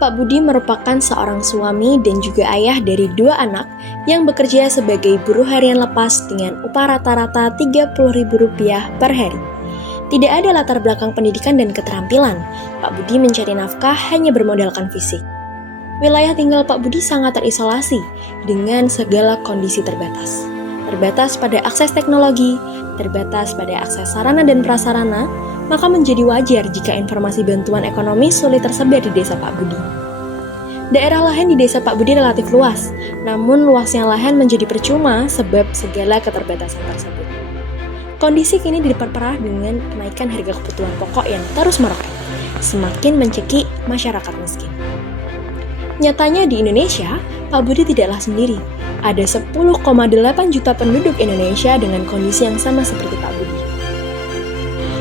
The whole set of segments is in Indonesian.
Pak Budi merupakan seorang suami dan juga ayah dari 2 anak yang bekerja sebagai buruh harian lepas dengan upah rata-rata Rp30.000 per hari. Tidak ada latar belakang pendidikan dan keterampilan. Pak Budi mencari nafkah hanya bermodalkan fisik. Wilayah tinggal Pak Budi sangat terisolasi dengan segala kondisi terbatas. Terbatas pada akses teknologi, terbatas pada akses sarana dan prasarana, maka menjadi wajar jika informasi bantuan ekonomi sulit tersebar di desa Pak Budi. Daerah lahan di desa Pak Budi relatif luas, namun luasnya lahan menjadi percuma sebab segala keterbatasan tersebut. Kondisi kini diperparah dengan kenaikan harga kebutuhan pokok yang terus meroket, semakin mencekik masyarakat miskin. Nyatanya di Indonesia, Pak Budi tidaklah sendiri. Ada 10,8 juta penduduk Indonesia dengan kondisi yang sama seperti Pak Budi.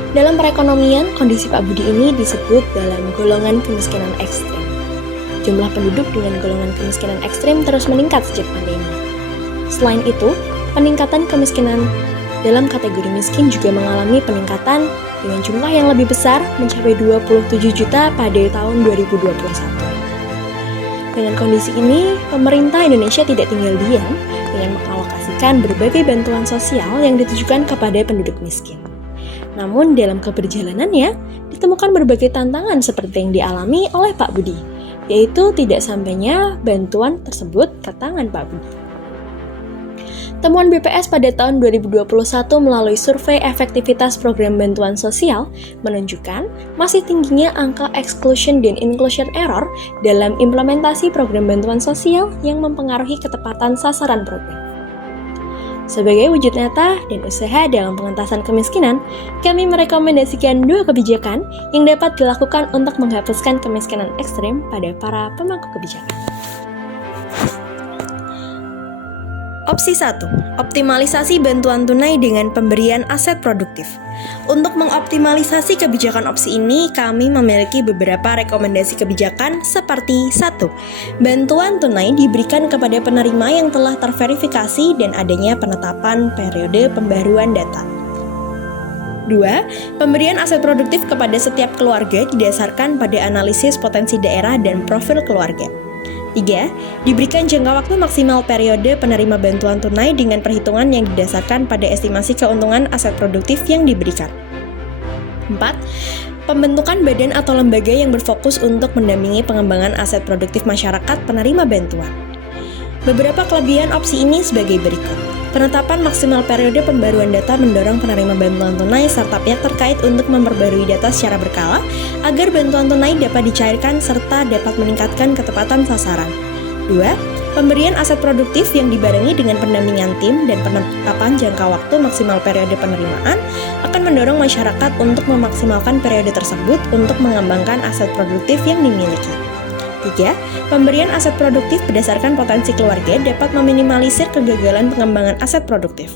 Dalam perekonomian, kondisi Pak Budi ini disebut dalam golongan kemiskinan ekstrim. Jumlah penduduk dengan golongan kemiskinan ekstrim terus meningkat sejak pandemi. Selain itu, peningkatan kemiskinan dalam kategori miskin juga mengalami peningkatan dengan jumlah yang lebih besar mencapai 27 juta pada tahun 2021. Dengan kondisi ini, pemerintah Indonesia tidak tinggal diam dengan mengalokasikan berbagai bantuan sosial yang ditujukan kepada penduduk miskin. Namun dalam keberjalanannya, ditemukan berbagai tantangan seperti yang dialami oleh Pak Budi, yaitu tidak sampainya bantuan tersebut ke tangan Pak Budi. Temuan BPS pada tahun 2021 melalui survei efektivitas program bantuan sosial menunjukkan masih tingginya angka exclusion dan inclusion error dalam implementasi program bantuan sosial yang mempengaruhi ketepatan sasaran program. Sebagai wujud nyata dan usaha dalam pengentasan kemiskinan, kami merekomendasikan 2 kebijakan yang dapat dilakukan untuk menghapuskan kemiskinan ekstrem pada para pemangku kebijakan. Opsi 1. Optimalisasi bantuan tunai dengan pemberian aset produktif. Untuk mengoptimalisasi kebijakan opsi ini, kami memiliki beberapa rekomendasi kebijakan seperti 1. Bantuan tunai diberikan kepada penerima yang telah terverifikasi dan adanya penetapan periode pembaruan data. 2. Pemberian aset produktif kepada setiap keluarga didasarkan pada analisis potensi daerah dan profil keluarga. 3. Diberikan jangka waktu maksimal periode penerima bantuan tunai dengan perhitungan yang didasarkan pada estimasi keuntungan aset produktif yang diberikan. 4. Pembentukan badan atau lembaga yang berfokus untuk mendampingi pengembangan aset produktif masyarakat penerima bantuan. Beberapa kelebihan opsi ini sebagai berikut. Penetapan maksimal periode pembaruan data mendorong penerima bantuan tunai serta pihak terkait untuk memperbarui data secara berkala agar bantuan tunai dapat dicairkan serta dapat meningkatkan ketepatan sasaran. 2. Pemberian aset produktif yang dibarengi dengan pendampingan tim dan penetapan jangka waktu maksimal periode penerimaan akan mendorong masyarakat untuk memaksimalkan periode tersebut untuk mengembangkan aset produktif yang dimiliki. 3. Pemberian aset produktif berdasarkan potensi keluarga dapat meminimalisir kegagalan pengembangan aset produktif.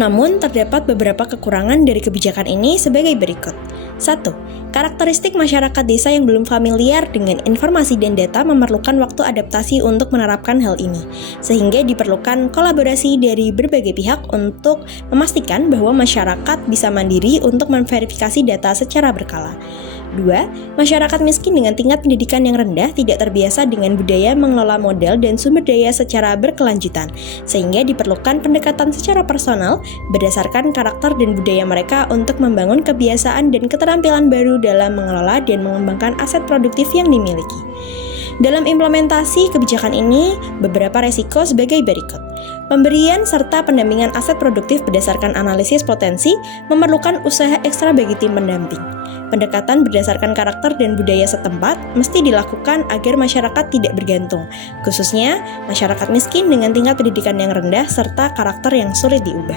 Namun, terdapat beberapa kekurangan dari kebijakan ini sebagai berikut. 1. Karakteristik masyarakat desa yang belum familiar dengan informasi dan data memerlukan waktu adaptasi untuk menerapkan hal ini, sehingga diperlukan kolaborasi dari berbagai pihak untuk memastikan bahwa masyarakat bisa mandiri untuk memverifikasi data secara berkala. 2. Masyarakat miskin dengan tingkat pendidikan yang rendah tidak terbiasa dengan budaya mengelola modal dan sumber daya secara berkelanjutan, sehingga diperlukan pendekatan secara personal berdasarkan karakter dan budaya mereka untuk membangun kebiasaan dan keterampilan baru dalam mengelola dan mengembangkan aset produktif yang dimiliki. Dalam implementasi kebijakan ini, beberapa resiko sebagai berikut. Pemberian serta pendampingan aset produktif berdasarkan analisis potensi memerlukan usaha ekstra bagi tim pendamping. Pendekatan berdasarkan karakter dan budaya setempat mesti dilakukan agar masyarakat tidak bergantung, khususnya masyarakat miskin dengan tingkat pendidikan yang rendah serta karakter yang sulit diubah.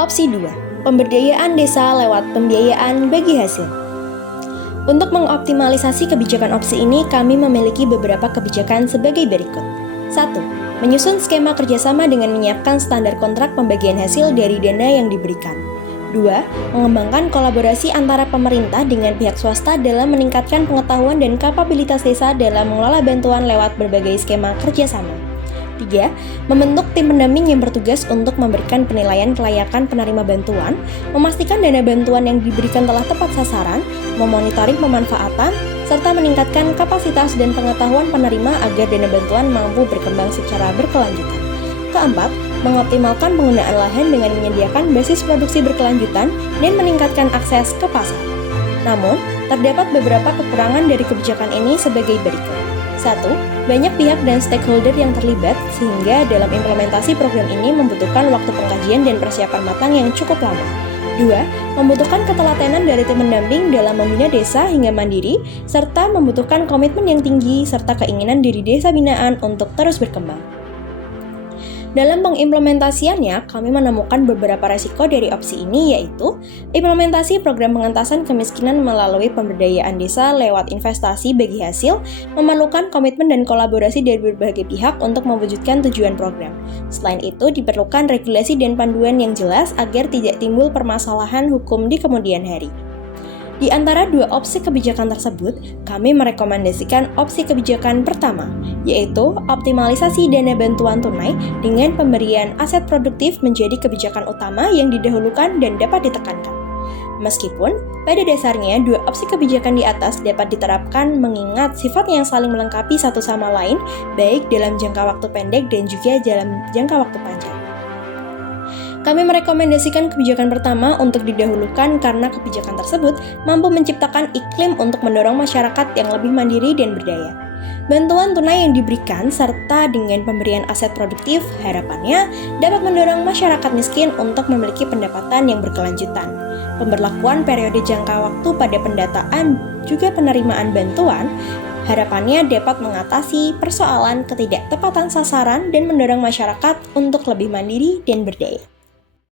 Opsi 2. Pemberdayaan desa lewat pembiayaan bagi hasil. Untuk mengoptimalisasi kebijakan opsi ini, kami memiliki beberapa kebijakan sebagai berikut. 1. Menyusun skema kerjasama dengan menyiapkan standar kontrak pembagian hasil dari dana yang diberikan. 2. Mengembangkan kolaborasi antara pemerintah dengan pihak swasta dalam meningkatkan pengetahuan dan kapabilitas desa dalam mengelola bantuan lewat berbagai skema kerjasama. 3. Membentuk tim pendamping yang bertugas untuk memberikan penilaian kelayakan penerima bantuan, memastikan dana bantuan yang diberikan telah tepat sasaran, memonitoring pemanfaatan, serta meningkatkan kapasitas dan pengetahuan penerima agar dana bantuan mampu berkembang secara berkelanjutan. Keempat, mengoptimalkan penggunaan lahan dengan menyediakan basis produksi berkelanjutan dan meningkatkan akses ke pasar. Namun, terdapat beberapa kekurangan dari kebijakan ini sebagai berikut. 1. Banyak pihak dan stakeholder yang terlibat, sehingga dalam implementasi program ini membutuhkan waktu pengkajian dan persiapan matang yang cukup lama. 2. Membutuhkan ketelatenan dari tim pendamping dalam membina desa hingga mandiri, serta membutuhkan komitmen yang tinggi serta keinginan dari desa binaan untuk terus berkembang. Dalam pengimplementasiannya, kami menemukan beberapa resiko dari opsi ini, yaitu implementasi program pengentasan kemiskinan melalui pemberdayaan desa lewat investasi bagi hasil, memerlukan komitmen dan kolaborasi dari berbagai pihak untuk mewujudkan tujuan program. Selain itu, diperlukan regulasi dan panduan yang jelas agar tidak timbul permasalahan hukum di kemudian hari. Di antara dua opsi kebijakan tersebut, kami merekomendasikan opsi kebijakan pertama, yaitu optimalisasi dana bantuan tunai dengan pemberian aset produktif menjadi kebijakan utama yang didahulukan dan dapat ditekankan. Meskipun, pada dasarnya dua opsi kebijakan di atas dapat diterapkan mengingat sifat yang saling melengkapi satu sama lain, baik dalam jangka waktu pendek dan juga dalam jangka waktu panjang. Kami merekomendasikan kebijakan pertama untuk didahulukan karena kebijakan tersebut mampu menciptakan iklim untuk mendorong masyarakat yang lebih mandiri dan berdaya. Bantuan tunai yang diberikan serta dengan pemberian aset produktif harapannya dapat mendorong masyarakat miskin untuk memiliki pendapatan yang berkelanjutan. Pemberlakuan periode jangka waktu pada pendataan juga penerimaan bantuan harapannya dapat mengatasi persoalan ketidaktepatan sasaran dan mendorong masyarakat untuk lebih mandiri dan berdaya.